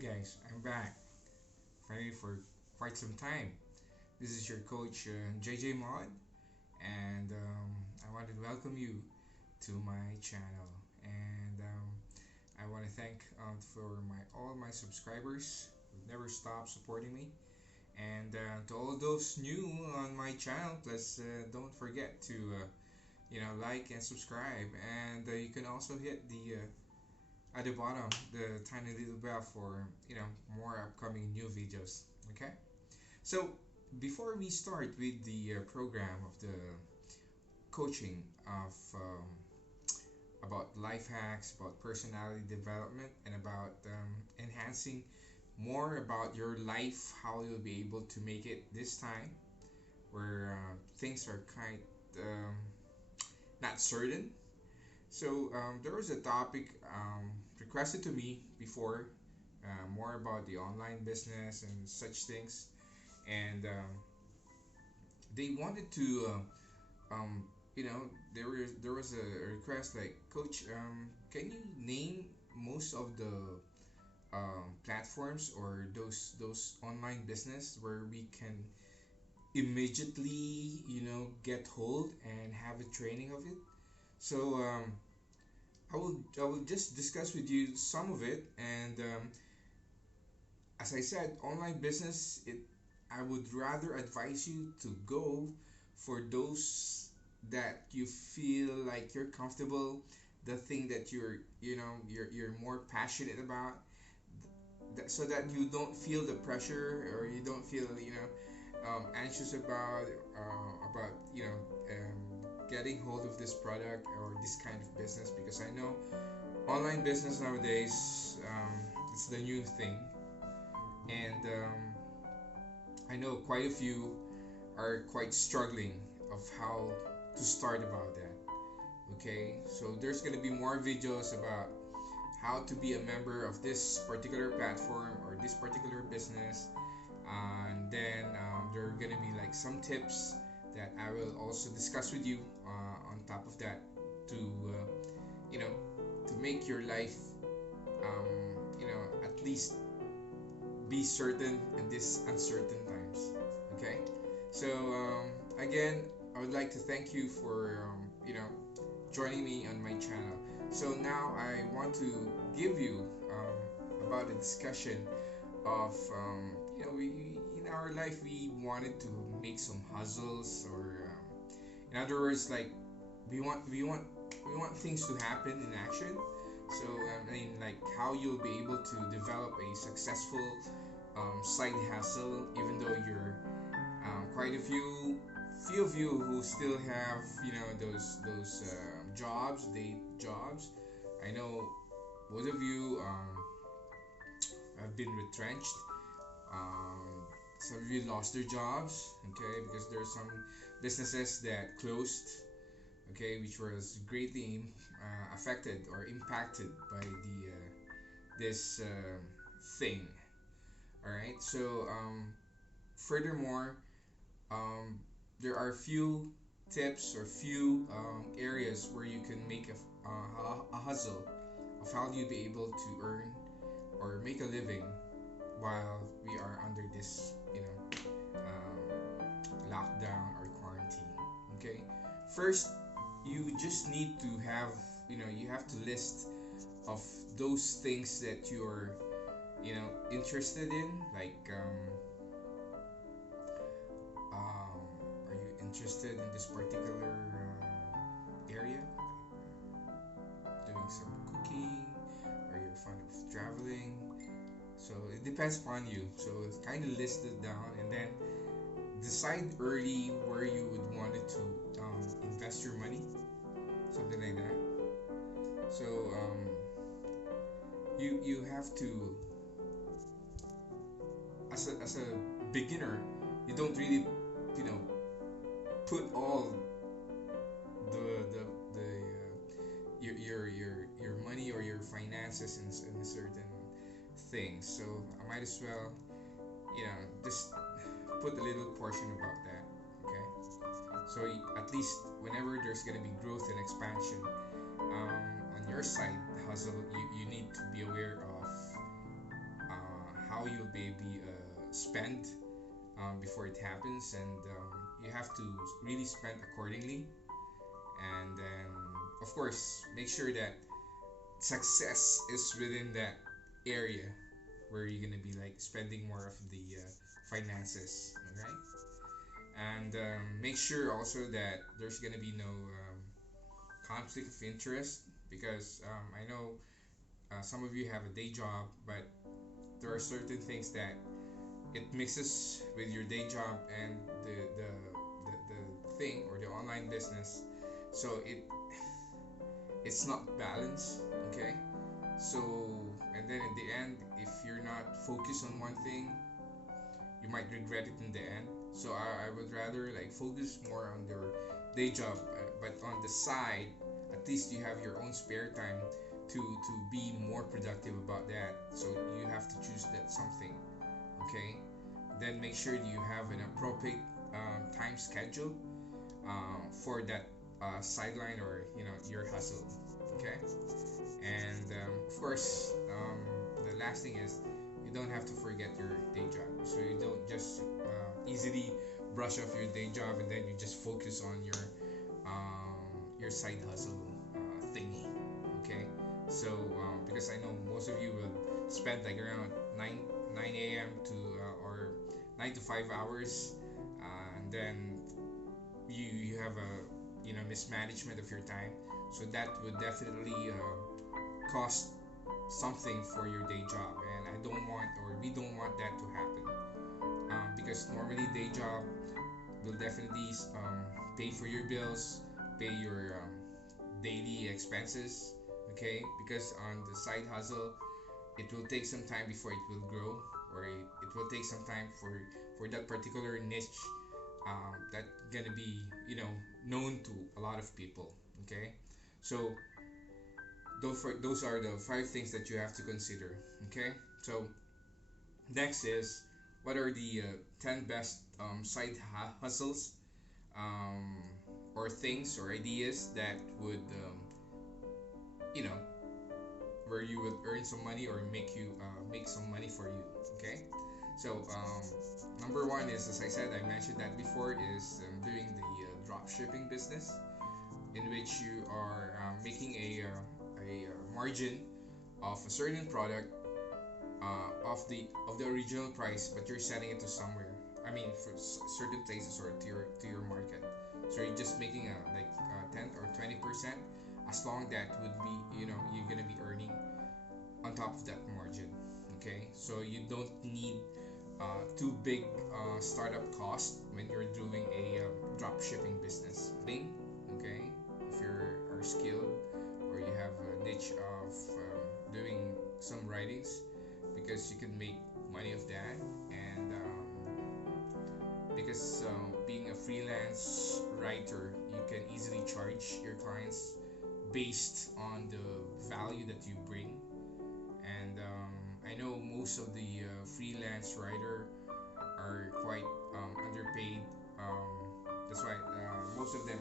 guys, I'm back. Finally for quite some time. This is your coach JJ Mod, and I want to welcome you to my channel. And I want to thank for all my subscribers who never stop supporting me, and to all those new on my channel, plus don't forget to like and subscribe, and you can also hit the at the bottom the tiny little bell for more upcoming new videos. Okay, so before we start with the program of the coaching of about life hacks, about personality development, and about enhancing more about your life, how you'll be able to make it this time where things are kind um, not certain. So there was a topic requested to me before, more about the online business and such things, and they wanted to, there was a request like, Coach, can you name most of the platforms or those online business where we can immediately get hold and have a training of it? So I will just discuss with you some of it, and as I said, online business. I would rather advise you to go for those that you feel like you're comfortable, the thing that you're more passionate about, so that you don't feel the pressure, or you don't feel anxious about getting hold of this product or this kind of business, because I know online business nowadays, it's the new thing, and I know quite a few are quite struggling of how to start about that. Okay, so there's gonna be more videos about how to be a member of this particular platform or this particular business, and then there are gonna be like some tips that I will also discuss with you on top of that, to you know to make your life at least be certain in this uncertain times. Okay, so again, I would like to thank you for joining me on my channel. So now I want to give you about a discussion of we in our life we wanted to make some hustles, or in other words, like we want things to happen in action. So I mean, like, how you'll be able to develop a successful side hustle, even though you're quite a few of you who still have those day jobs. I know most of you have been retrenched. Some of you lost their jobs, okay, because there are some businesses that closed, okay, which was greatly affected or impacted by the this thing. All right, so furthermore, um, there are few tips or few areas where you can make a hustle of how you be able to earn or make a living while we are under this lockdown or quarantine. Okay, first, you just need to have you have to list of those things that you're interested in, like are you interested in this particular area, like doing some cooking, or you're fond of traveling? So it depends upon you. So it's kind of listed down, and then decide early where you would want it to invest your money, something like that. So you have to, as a beginner, you don't really put all the your money or your finances in a certain thing. So I might as well just put a little portion about that. Okay, so at least whenever there's gonna be growth and expansion on your side hustle, you need to be aware of how you'll maybe spend before it happens, and you have to really spend accordingly. And then, of course, make sure that success is within that area where you're gonna be like spending more of the finances, okay? And make sure also that there's gonna be no conflict of interest, because I know some of you have a day job, but there are certain things that it mixes with your day job and the thing or the online business, so it's not balanced, okay? So, and then in the end, if you're not focused on one thing, you might regret it in the end. So I would rather like focus more on your day job, but on the side, at least you have your own spare time to be more productive about that. So you have to choose that something, okay? Then make sure you have an appropriate time schedule for that sideline, or your hustle, okay? And of course, the last thing is you don't have to forget your day job, so you don't just easily brush off your day job and then you just focus on your side hustle thingy, okay? So because I know most of you will spend like around 9 a.m. to or 9 to 5 hours, and then you have a mismanagement of your time, so that would definitely cost something for your day job, and I don't want, or we don't want that to happen, because normally day job will definitely pay for your bills, pay your daily expenses, okay? Because on the side hustle, it will take some time before it will grow, or it will take some time for that particular niche that gonna be known to a lot of people, okay? So those are the 5 things that you have to consider, okay? So next is, what are the 10 best side hustles, um, or things or ideas that would you know where you would earn some money or make some money for you, okay? So number one is, as I said, I mentioned that before, is doing the drop shipping business, in which you are making a margin of a certain product, of the original price, but you're selling it to somewhere. I mean, for certain places, or to your market. So you're just making a 10 or 20%, as long that would be you're gonna be earning on top of that margin. Okay, so you don't need too big startup cost when you're doing a drop shipping business. Okay, if are skilled, or you have a niche of doing some writings, because you can make money of that, and because being a freelance writer, you can easily charge your clients based on the value that you bring. And I know most of the freelance writer are quite underpaid. That's why most of them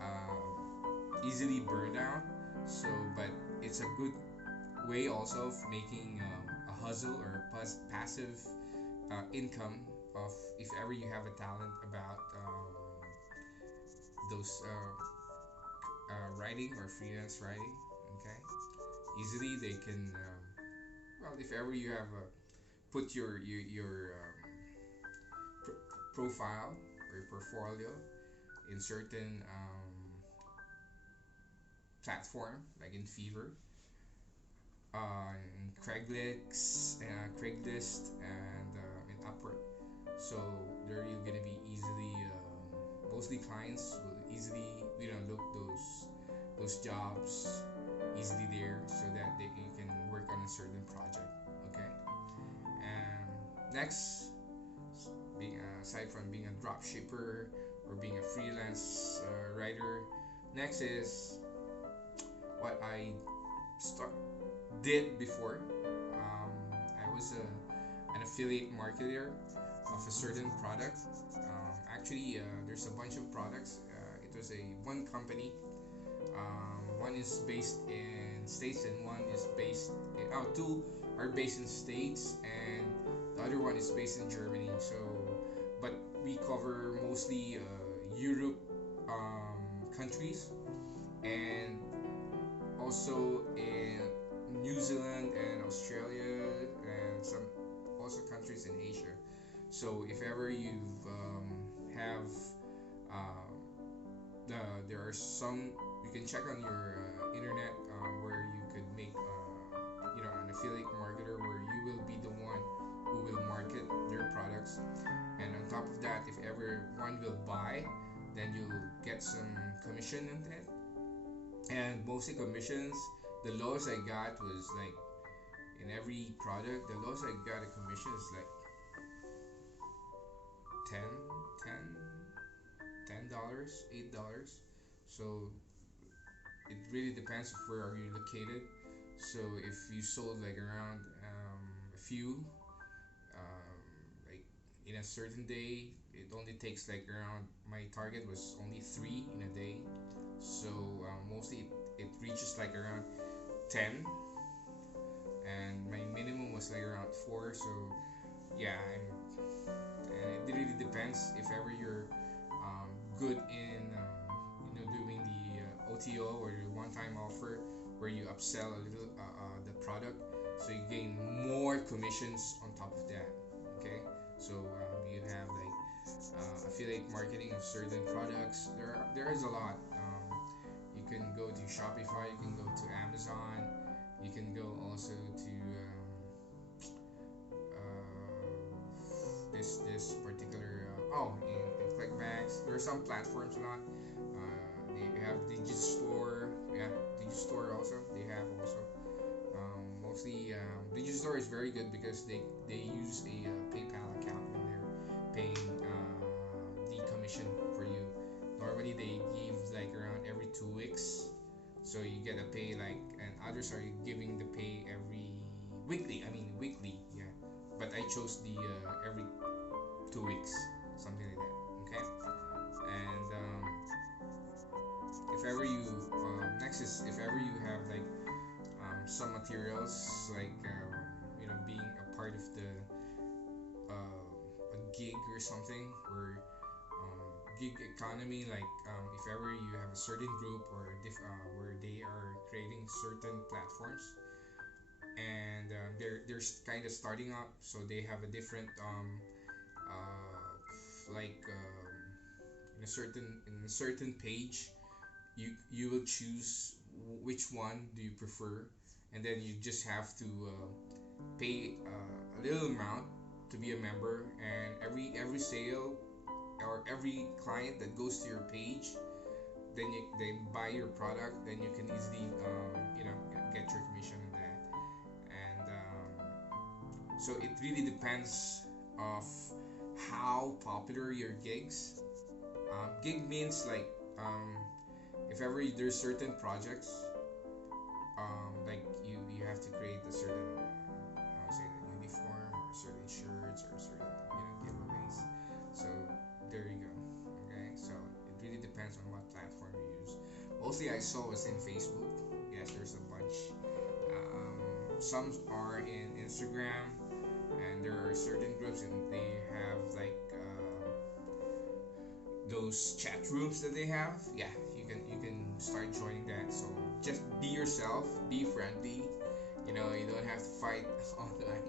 are easily burned out. So, but it's a good way also of making a hustle or passive income, of if ever you have a talent about those writing or freelance writing. Okay, easily they can well, if ever you have put your profile or your portfolio in certain platform, like in Fever, in Craigslist, and in Upwork. So there you're gonna be easily, mostly clients will easily look those jobs easily there, so that you can work on a certain project. Okay. And next, being aside from being a drop shipper or being a freelance writer, next is what I did before. I was an affiliate marketer of a certain product. Actually, there's a bunch of products. It was one company. One is based in States, and one is based in, two are based in States, and the other one is based in Germany. So, but we cover mostly Europe countries, and also in New Zealand and Australia, and some also countries in Asia. So if ever you have um, there are some, you can check on your internet where you could make an affiliate marketer where you will be the one who will market their products, and on top of that, if ever one will buy, then you'll get some commission in it. And mostly commissions, the lowest I got was like, in every product, the lowest I got a commission is like 10 $10, $8. So it really depends of where are you located. So if you sold like around a few, um, like in a certain day, it only takes like around, my target was only 3 in a day. So mostly it reaches like around 10, and my minimum was like around 4. So yeah, and it really depends if ever you're good in doing the OTO, or the one-time offer, where you upsell a little the product, so you gain more commissions on top of that. Okay, so you have like affiliate marketing of certain products. There is a lot. You can go to Shopify, you can go to Amazon, you can go also to this particular in ClickBanks. There are some platforms a lot. They have Digistore, yeah, Digistore also. They have also mostly Digistore is very good because they use a PayPal account when they're paying the commission for you. Normally they give like around every 2 weeks, so you get a pay like, and others are giving the pay every weekly. I mean weekly, yeah. But I chose the every 2 weeks, something like that. Okay, and if ever you next is if ever you have like some materials like being a part of the a gig or something, or gig economy, like if ever you have a certain group or where they are creating certain platforms, and they're kind of starting up, so they have a different like in a certain page, you will choose which one do you prefer, and then you just have to pay a little amount to be a member, and every sale or every client that goes to your page, then they buy your product, then you can easily get your commission on that. And so it really depends of how popular your gigs. Gig means like if ever there's certain projects, like you have to create a certain how to say that, uniform, or certain shirts, or certain giveaways. So there you go. Okay, so it really depends on what platform you use. Mostly I saw was in Facebook. Yes, there's a bunch. Some are in Instagram, and there are certain groups, and they have like those chat rooms that they have. Yeah, you can start joining that. So just be yourself, be friendly. You don't have to fight online.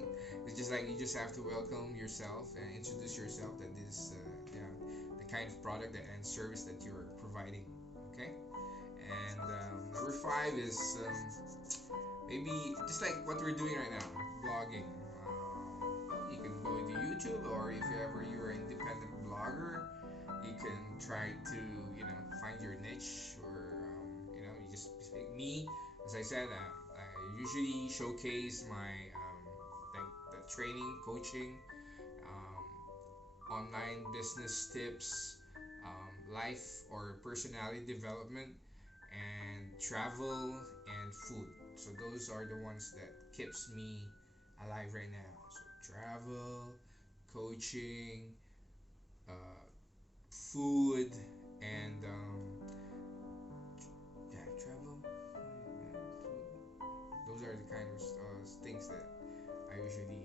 It's just like you just have to welcome yourself and introduce yourself, that this the kind of product and service that you're providing. Okay, and number 5 is maybe just like what we're doing right now, blogging. You can go to YouTube, or if ever you're an independent blogger, you can try to find your niche, or you just like me. As I said, I usually showcase my like the training, coaching, online business tips, life or personality development, and travel and food. So those are the ones that keeps me alive right now. So travel, coaching, food, and yeah, travel, food. Those are the kind of things that I usually do.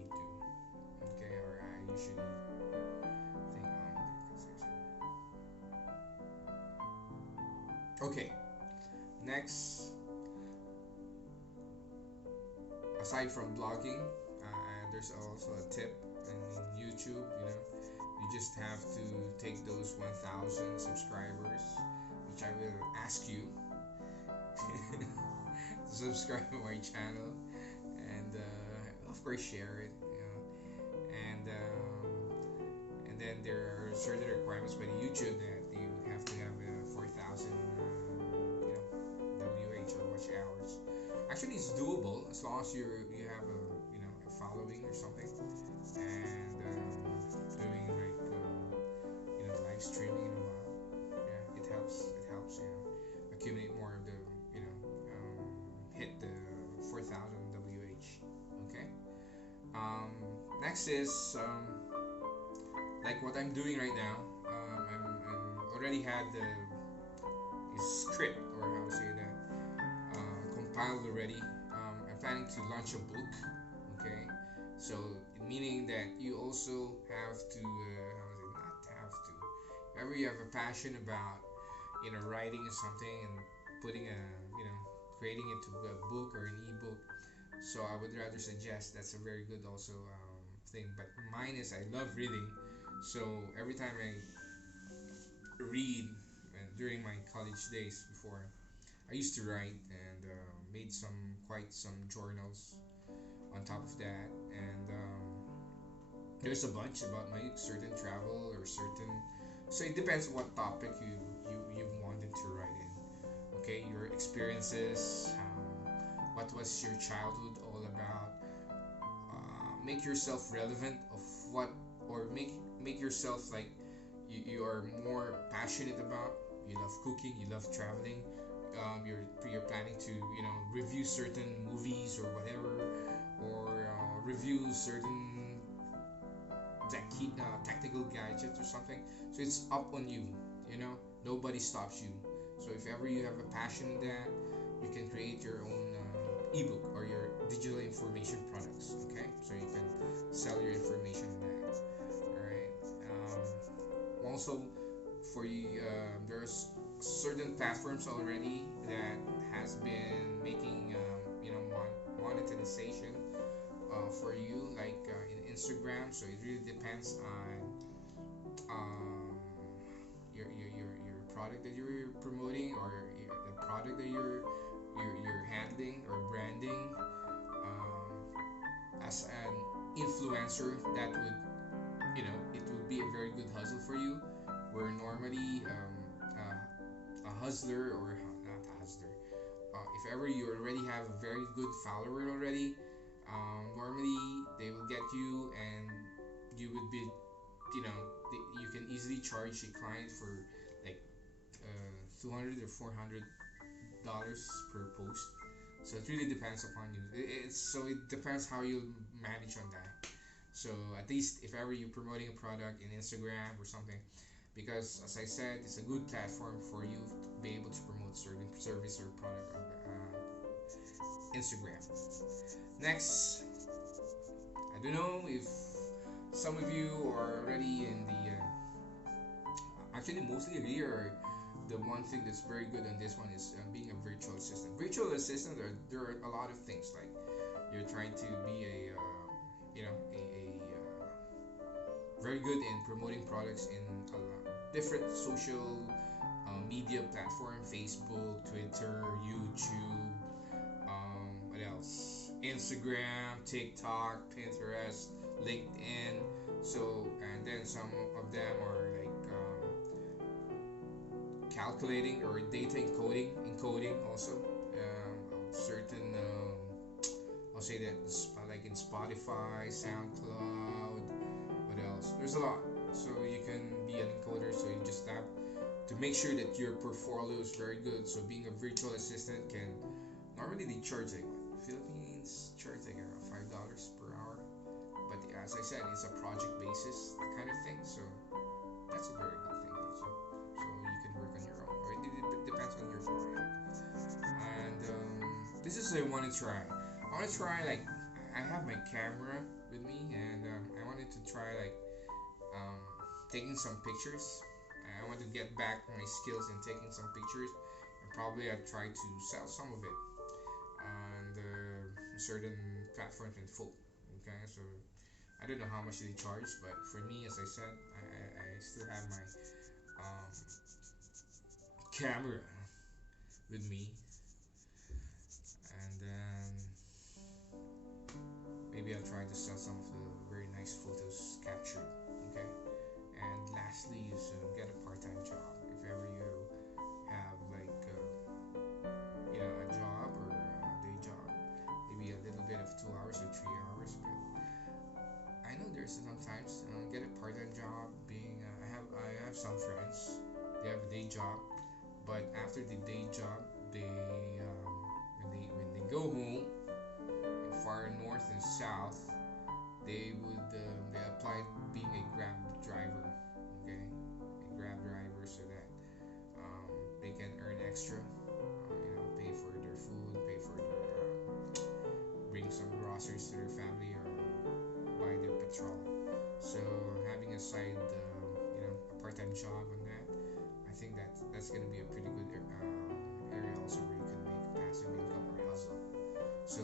Okay, or I usually think on the. Okay, next, aside from blogging, there's also a tip in YouTube. You just have to take those 1,000 subscribers, which I will ask you to subscribe to my channel, and of course share it. And then there are certain requirements by the YouTube that you have to have 4,000 WH or watch hours. Actually, it's doable as long as you have a following or something, and doing like live streaming and a while. Yeah, it helps. It helps accumulate more of the hit the 4,000 WH. Okay. Next is like what I'm doing right now. I'm already had the script, or how to say that, compiled already. I'm planning to launch a book. Okay, so meaning that you also have to not have to. If ever you have a passion about writing something and putting creating it to a book or an ebook, so I would rather suggest that's a very good also thing. But mine is I love reading, so every time I read, during my college days before, I used to write and made quite some journals on top of that, and there's a bunch about my certain travel or certain. So it depends what topic you wanted to write in. Okay, your experiences, what was your childhood all about. Make yourself relevant of what, or make yourself like you are more passionate about. You love cooking, you love traveling. You're planning to review certain movies or whatever, or review certain technical gadgets or something. So it's up on you. Nobody stops you. So if ever you have a passion in that, you can create your own ebook or your digital information products. Okay, so you can sell your information in that. All right. Also, for you, there's certain platforms already that has been making monetization for you, like in Instagram. So it really depends on your product that you're promoting, or the product that you're handling or branding. As an influencer, that would it would be a very good hustle for you, where normally a hustler, or not a hustler, if ever you already have a very good follower already, normally they will get you, and you would be you can easily charge a client for like $200 or $400 per post. So it really depends upon you. It depends how you manage on that. So at least if ever you're promoting a product in Instagram or something, because as I said, it's a good platform for you to be able to promote certain service or product on Instagram. Next, I don't know if some of you are already in the actually mostly here. The one thing that's very good on this one is being a virtual assistant. Virtual assistant, there are a lot of things, like you're trying to be a very good in promoting products in different social media platform: Facebook, Twitter, YouTube, what else? Instagram, TikTok, Pinterest, LinkedIn. So, and then some of them are like calculating or data encoding also. Certain I'll say that like in Spotify, SoundCloud, what else? There's a lot. So you can be an encoder. So you just have to make sure that your portfolio is very good. So being a virtual assistant can normally they charge like what? Philippines charge like around $5 per hour. But as I said, it's a project basis kind of thing. So that's a very good thing also. So you can work on your own. Or it depends on your client. And this is what I want to try. I want to try like I have my camera with me, and I wanted to try like um, taking some pictures. I want to get back my skills in taking some pictures, and probably I'll try to sell some of it on the certain platforms and full. Okay, so I don't know how much they charge, but for me, as I said, I still have my um, camera with me, and then maybe I'll try to sell some of the very nice photos captured. Okay, and lastly is get a part-time job if ever you have like a job or a day job, maybe a little bit of 2 hours or 3 hours, but I know there's sometimes get a part-time job. Being I have some friends, they have a day job, but after the day job, they when they go home in far north and south, they apply being a Grab driver. Okay, a Grab driver, so that they can earn extra. Pay for their food, pay for their bring some groceries to their family, or buy their petrol. So having a side, a part-time job on that, I think that's gonna be a pretty good area also where you can make passive income or hustle. So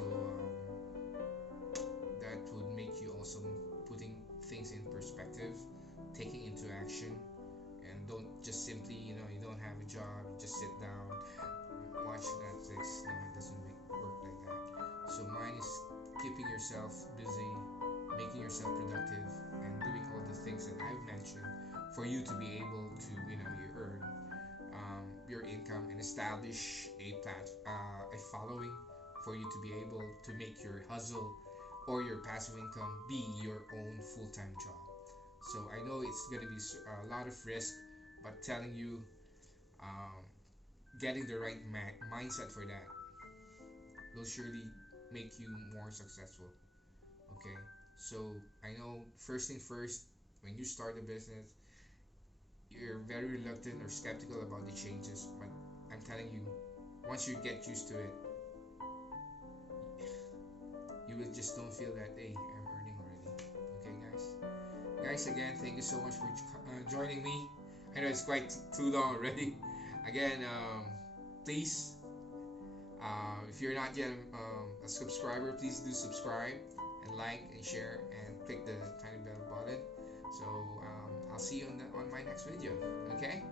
that would make you also putting things in perspective, taking into action, and don't just simply you don't have a job, you just sit down, watch Netflix. No, it doesn't work like that. So mine is keeping yourself busy, making yourself productive, and doing all the things that I've mentioned for you to be able to you earn your income and establish a following for you to be able to make your hustle or your passive income be your own full-time job. So I know it's going to be a lot of risk, but telling you, um, getting the right mindset for that will surely make you more successful. Okay, so I know first thing first, when you start a business, you're very reluctant or skeptical about the changes, but I'm telling you, once you get used to it, you will just don't feel that, hey, I'm earning already. Okay, guys, again, thank you so much for joining me. I know it's quite too long already. Again, please, if you're not yet a subscriber, please do subscribe and like and share and click the tiny bell button. So I'll see you on my next video. Okay,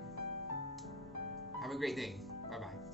have a great day. Bye bye.